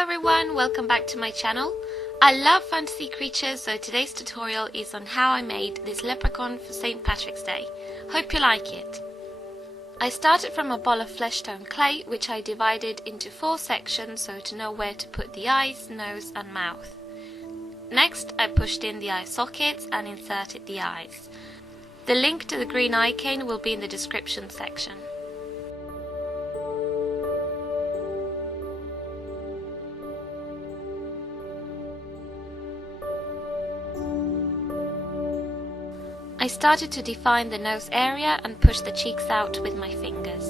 everyone, welcome back to my channel. I love fantasy creatures, so today's tutorial is on how I made this leprechaun for St. Patrick's Day. Hope you like it. I started from a ball of flesh tone clay, which I divided into 4 sections so to know where to put the eyes, nose and mouth. Next, I pushed in the eye sockets and inserted the eyes. The link to the green eye cane will be in the description section. I started to define the nose area and push the cheeks out with my fingers.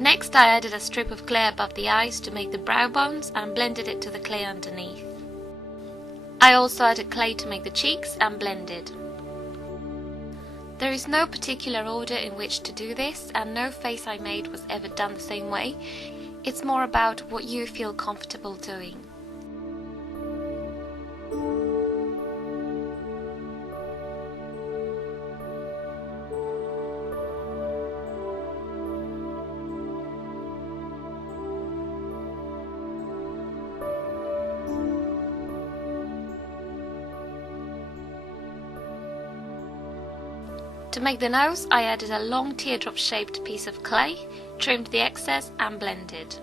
Next, I added a strip of clay above the eyes to make the brow bones and blended it to the clay underneath. I also added clay to make the cheeks and blended. There is no particular order in which to do this, and no face I made was ever done the same way. It's more about what you feel comfortable doing. To make the nose, I added a long teardrop-shaped piece of clay, trimmed the excess and blended.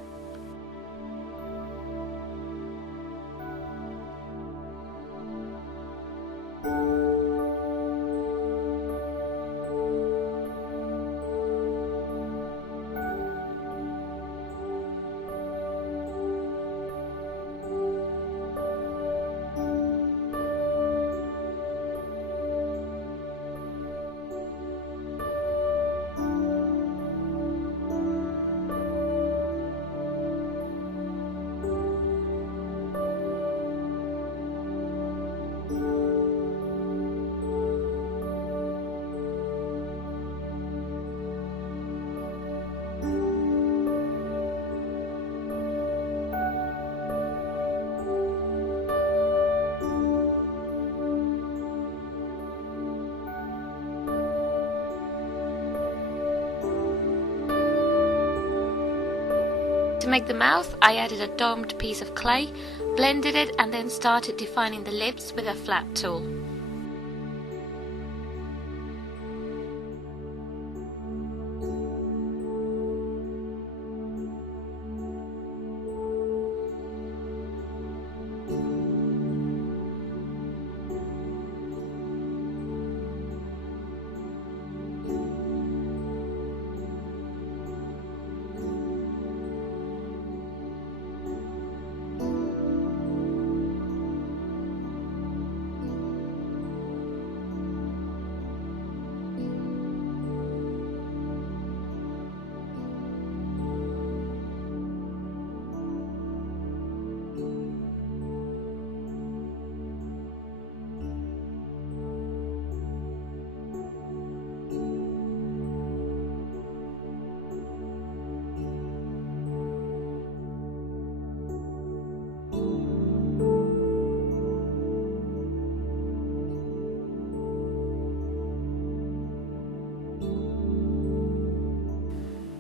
To make the mouth, I added a domed piece of clay, blended it and then started defining the lips with a flat tool.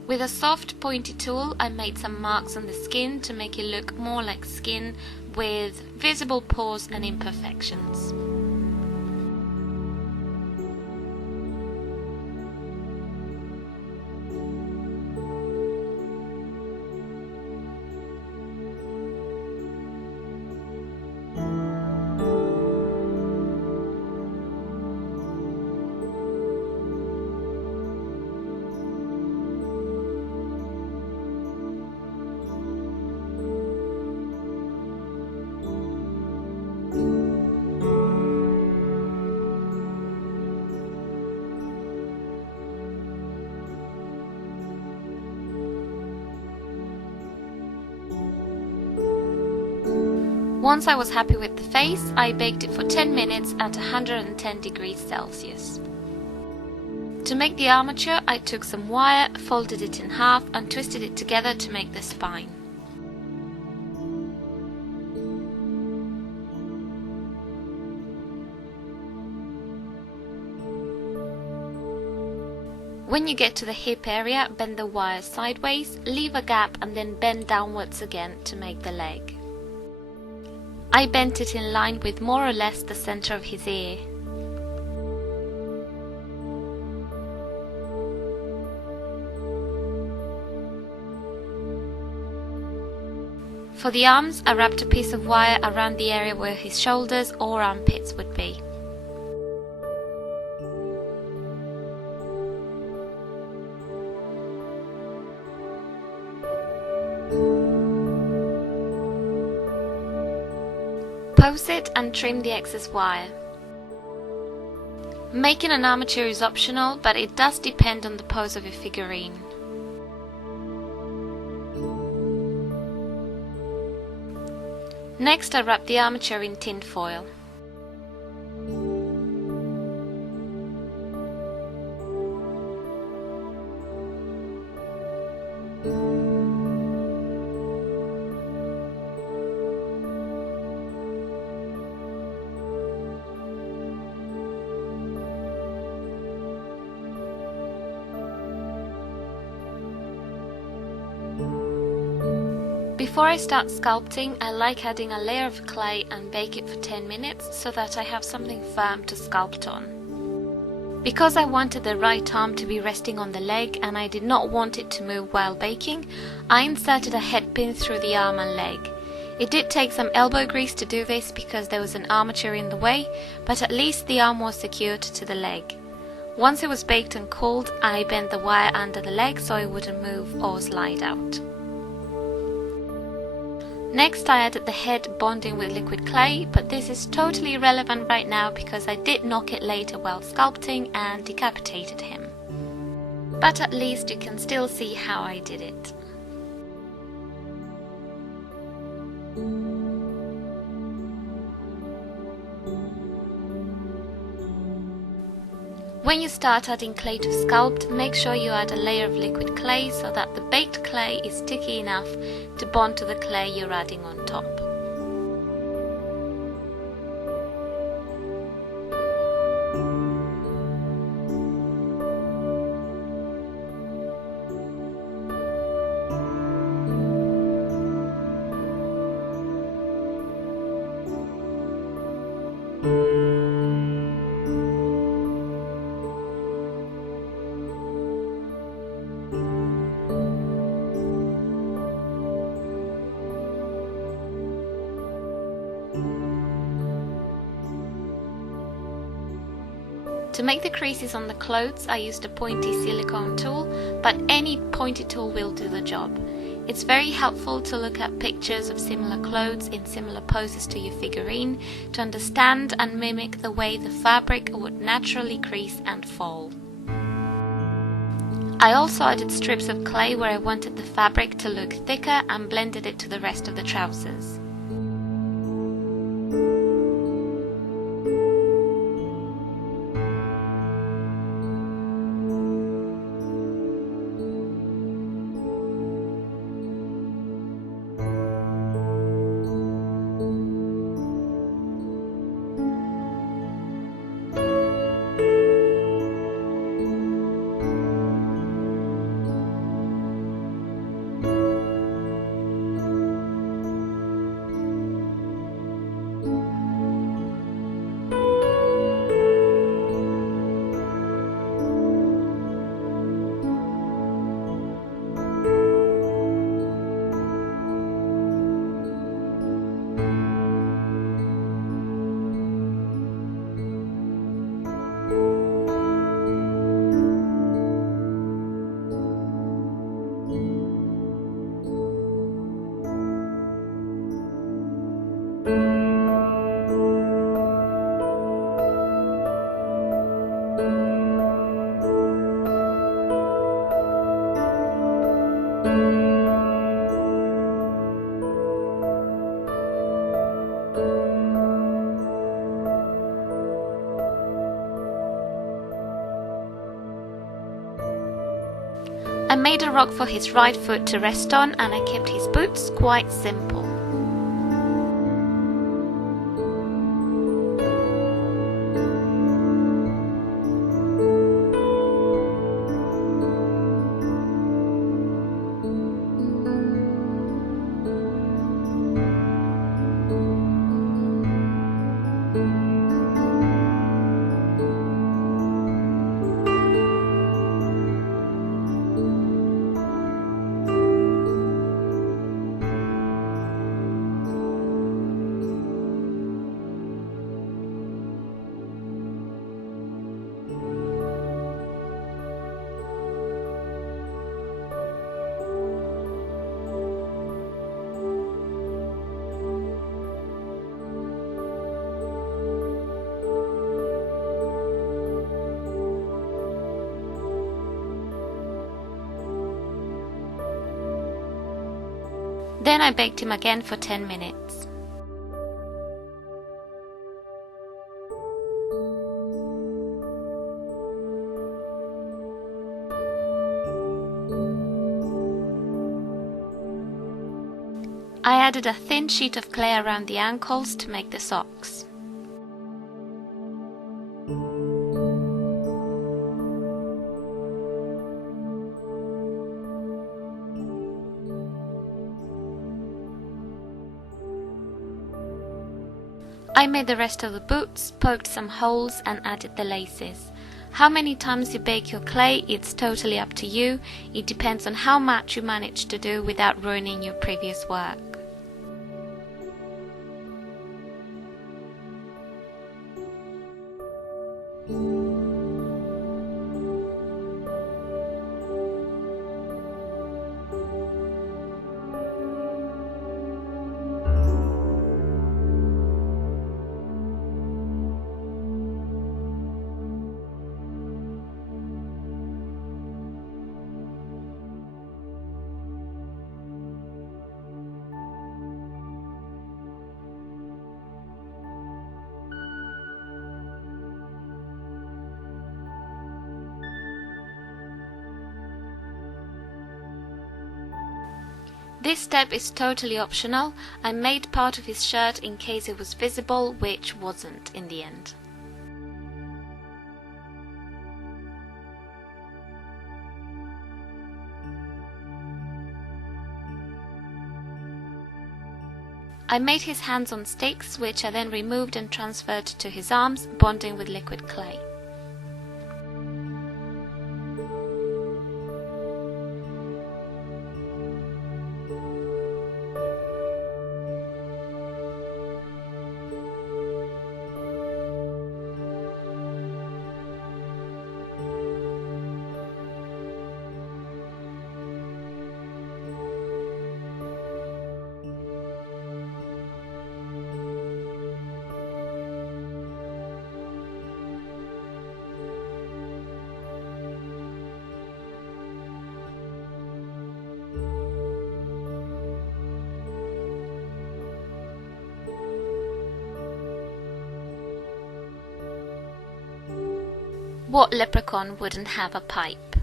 With a soft pointy tool, I made some marks on the skin to make it look more like skin with visible pores and imperfections. Once I was happy with the face, I baked it for 10 minutes at 110 degrees Celsius. To make the armature, I took some wire, folded it in half and twisted it together to make the spine. When you get to the hip area, bend the wire sideways, leave a gap and then bend downwards again to make the leg. I bent it in line with more or less the center of his ear. For the arms, I wrapped a piece of wire around the area where his shoulders or armpits would be. Pose it and trim the excess wire. Making an armature is optional, but it does depend on the pose of your figurine. Next, I wrap the armature in tin foil. Before I start sculpting, I like adding a layer of clay and bake it for 10 minutes so that I have something firm to sculpt on. Because I wanted the right arm to be resting on the leg and I did not want it to move while baking, I inserted a head pin through the arm and leg. It did take some elbow grease to do this because there was an armature in the way, but at least the arm was secured to the leg. Once it was baked and cooled, I bent the wire under the leg so it wouldn't move or slide out. Next, I added the head bonding with liquid clay, but this is totally irrelevant right now because I did knock it later while sculpting and decapitated him. But at least you can still see how I did it. When you start adding clay to sculpt, make sure you add a layer of liquid clay so that the baked clay is sticky enough to bond to the clay you're adding on top. To make the creases on the clothes, I used a pointy silicone tool, but any pointy tool will do the job. It's very helpful to look at pictures of similar clothes in similar poses to your figurine to understand and mimic the way the fabric would naturally crease and fall. I also added strips of clay where I wanted the fabric to look thicker and blended it to the rest of the trousers. I made a rock for his right foot to rest on, and I kept his boots quite simple. Then I baked him again for 10 minutes. I added a thin sheet of clay around the ankles to make the socks. I made the rest of the boots, poked some holes and added the laces. How many times you bake your clay, it's totally up to you. It depends on how much you manage to do without ruining your previous work. This step is totally optional. I made part of his shirt in case it was visible, which wasn't in the end. I made his hands on sticks, which I then removed and transferred to his arms, bonding with liquid clay. What leprechaun wouldn't have a pipe?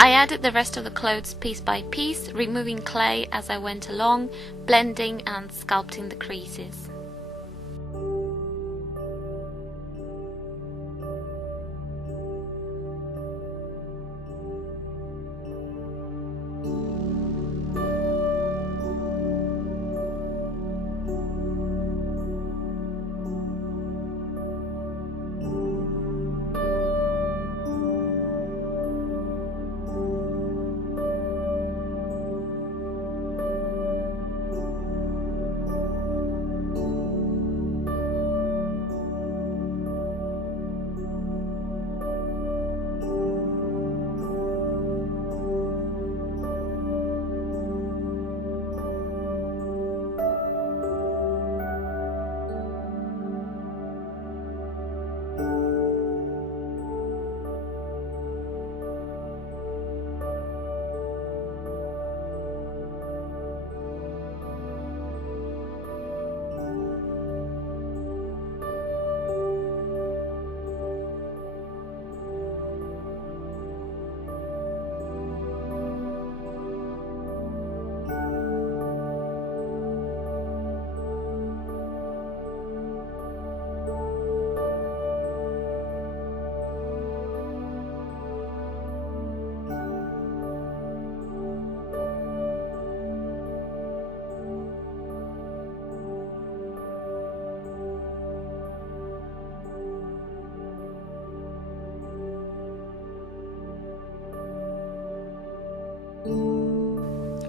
I added the rest of the clothes piece by piece, removing clay as I went along, blending and sculpting the creases.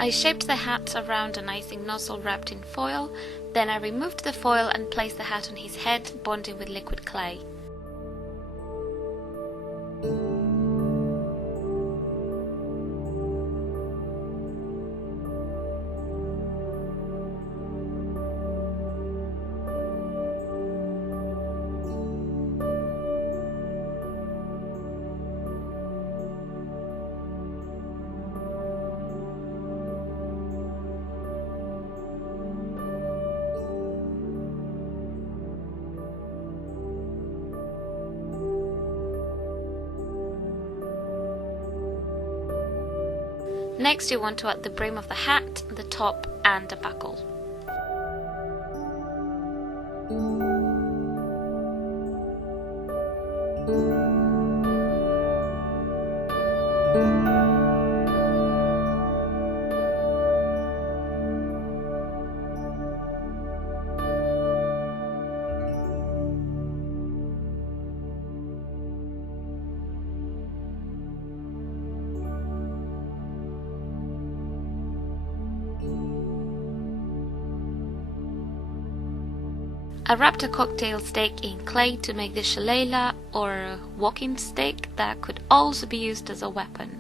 I shaped the hat around an icing nozzle wrapped in foil, then I removed the foil and placed the hat on his head, bonding with liquid clay. Next you want to add the brim of the hat, the top and a buckle. I wrapped a cocktail stick in clay to make the shillelagh, or a walking stick that could also be used as a weapon.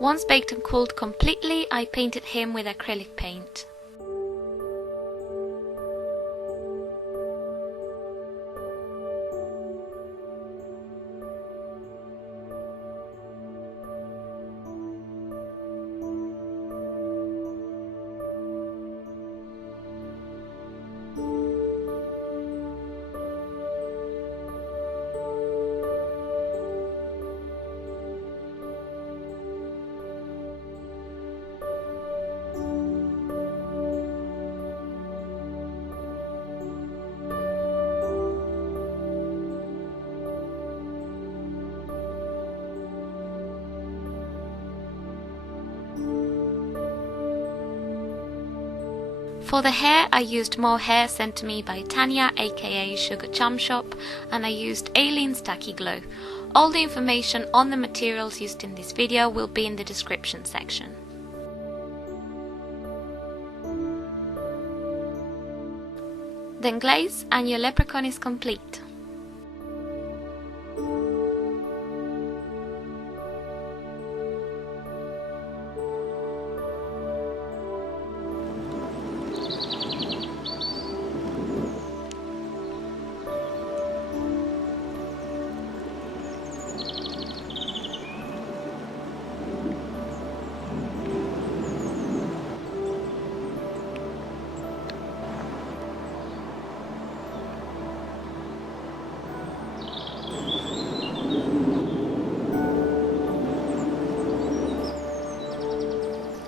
Once baked and cooled completely, I painted him with acrylic paint. For the hair, I used more hair sent to me by Tanya, aka Sugar Chum Shop, and I used Aileen's Tacky Glow. All the information on the materials used in this video will be in the description section. Then glaze and your leprechaun is complete.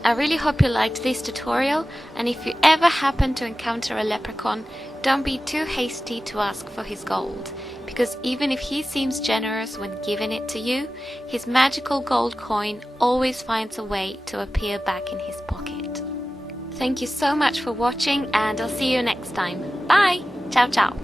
I really hope you liked this tutorial, and if you ever happen to encounter a leprechaun, don't be too hasty to ask for his gold, because even if he seems generous when giving it to you, his magical gold coin always finds a way to appear back in his pocket. Thank you so much for watching, and I'll see you next time. Bye! Ciao ciao!